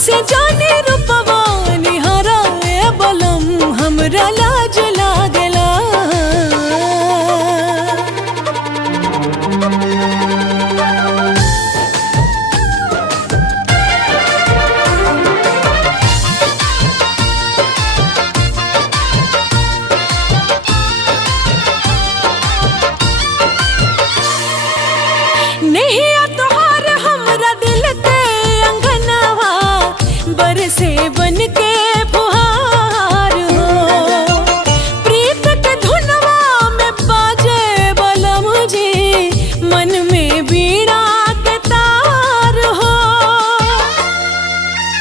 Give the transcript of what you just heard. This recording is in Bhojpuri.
ऐसे जाने रूपवा निहारा ए बलम हमरा लाज लागला। नहीं तोहार हमरा दिल के अंगनवा बरसे